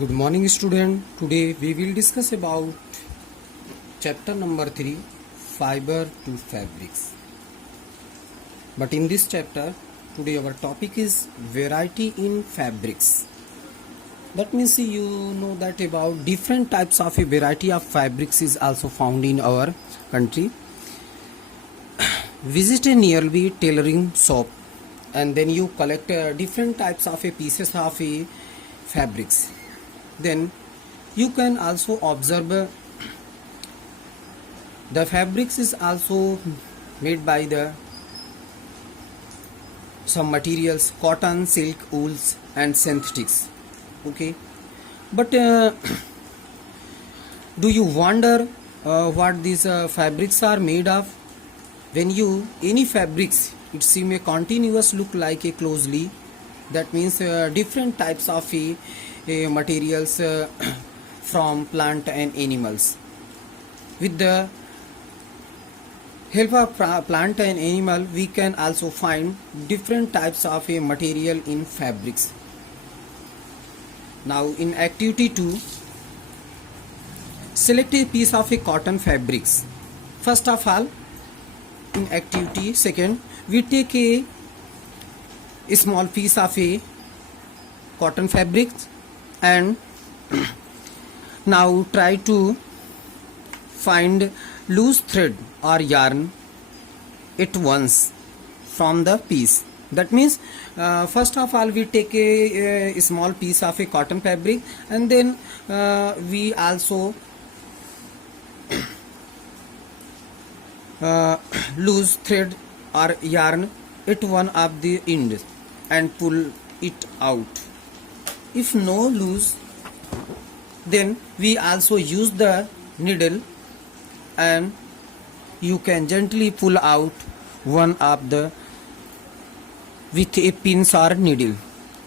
Good morning student. Today we will discuss about chapter number 3, fiber to fabrics. But in this chapter today our topic is variety in fabrics. That means you know that about different types of a variety of fabrics is also found in our country. Visit a nearby tailoring shop and then you collect different types of a pieces of a fabrics. Then you can also observe the fabrics is also made by the some materials, cotton, silk, wools and synthetics. Okay, but do you wonder what these fabrics are made of? When you any fabrics, it seem a continuous look like a closely. That means different types of materials from plant and animals. With the help of plant and animal, we can also find different types of a material in fabrics. Now in activity 2, select a piece of a cotton fabrics. First of all, in activity second, we take a small piece of a cotton fabric and now try to find loose thread or yarn at once from the piece. That means first of all we take a small piece of a cotton fabric and then we also loose thread or yarn at one of the ends and pull it out. If no loose, then we also use the needle and you can gently pull out one of the with a pins or needle.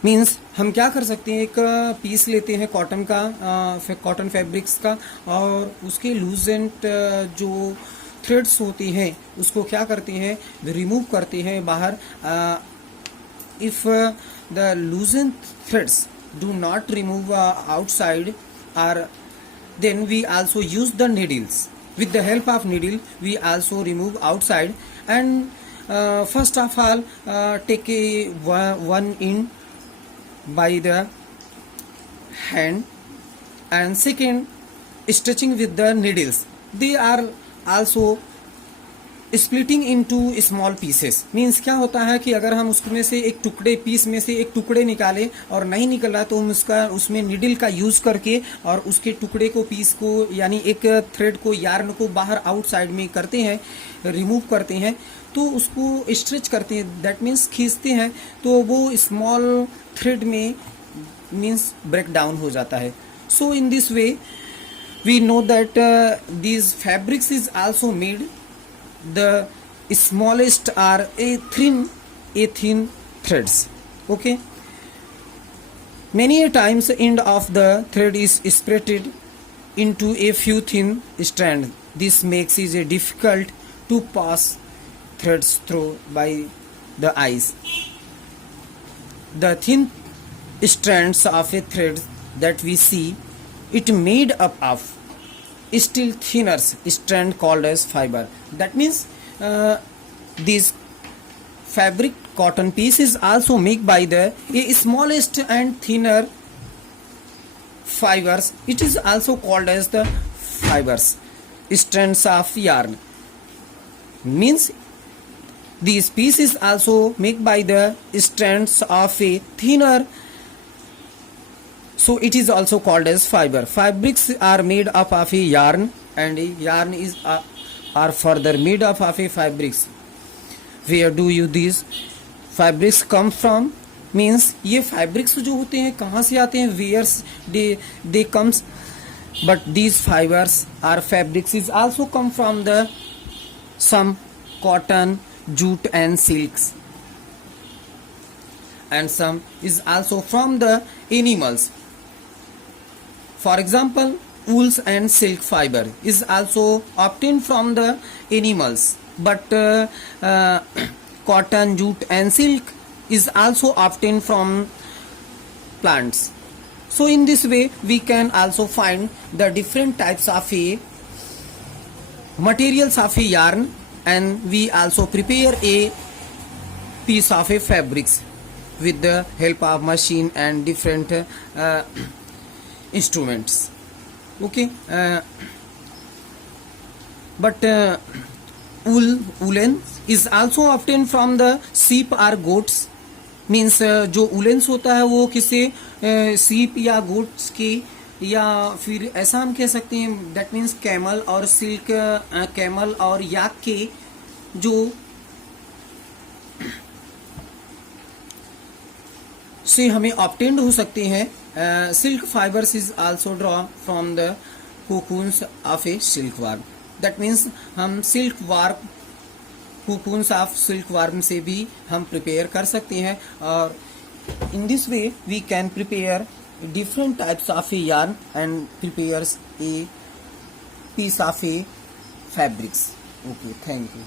Means हम क्या कर सकते हैं, एक piece लेते हैं cotton का, cotton fabrics का, और उसके लूजेंट जो थ्रेड्स होती हैं उसको क्या करते हैं, रिमूव करते हैं बाहर. If the loosened threads do not remove outside, or then we also use the needles. With the help of needle we also remove outside. And first of all take a one in by the hand, and second stitching with the needles. They are also splitting into small pieces. Means क्या होता है कि अगर हम उसमें से एक टुकड़े पीस में से एक टुकड़े निकालें और नहीं निकल रहा तो हम उसमें निडल का यूज करके और उसके टुकड़े को पीस को यानी एक थ्रेड को यार्न को बाहर आउटसाइड में करते हैं, रिमूव करते हैं, तो उसको स्ट्रेच करते हैं. दैट मीन्स खींचते हैं तो वो स्मॉल थ्रेड में मीन्स ब्रेक डाउन हो जाता है. So in this way we know that these fabrics is also made. The smallest are a thin threads. Okay, many a times end of the thread is spreaded into a few thin strands. This makes it difficult to pass threads through by the eyes. The thin strands of a thread that we see, it made up of still thinner strand called as fiber. That means this fabric cotton piece is also made by the smallest and thinner fibers. It is also called as the fibers, strands of yarn. Means these pieces also made by the strands of a thinner, so it is also called as fiber. Fabrics are made up of a yarn, and yarn is are further made up of a fabrics. Where do you these fabrics come from? Means ये fabrics जो होते हैं कहाँ से आते हैं, where they comes. But these fibers or fabrics is also come from the some cotton, jute and silks, and some is also from the animals. For example, wools and silk fiber is also obtained from the animals, but cotton, jute and silk is also obtained from plants. So in this way we can also find the different types of a materials of a yarn, and we also prepare a piece of a fabrics with the help of machine and different instruments. Okay, but woolen is also obtained from the sheep or goats. Means जो उलेंस होता है वो किसी सीप या goats के, या फिर ऐसा हम कह सकते हैं दैट मीन्स कैमल और सिल्क, कैमल और याक के जो से हमें ऑब्टेन्ड हो सकते हैं. Silk fibres is also draw from the cocoons of a silk worm. That means हम silk worm, cocoons of silk worm से भी हम प्रिपेयर कर सकते हैं. और in this way we can prepare different types of a yarn and prepares a piece of a fabrics. Okay, thank you.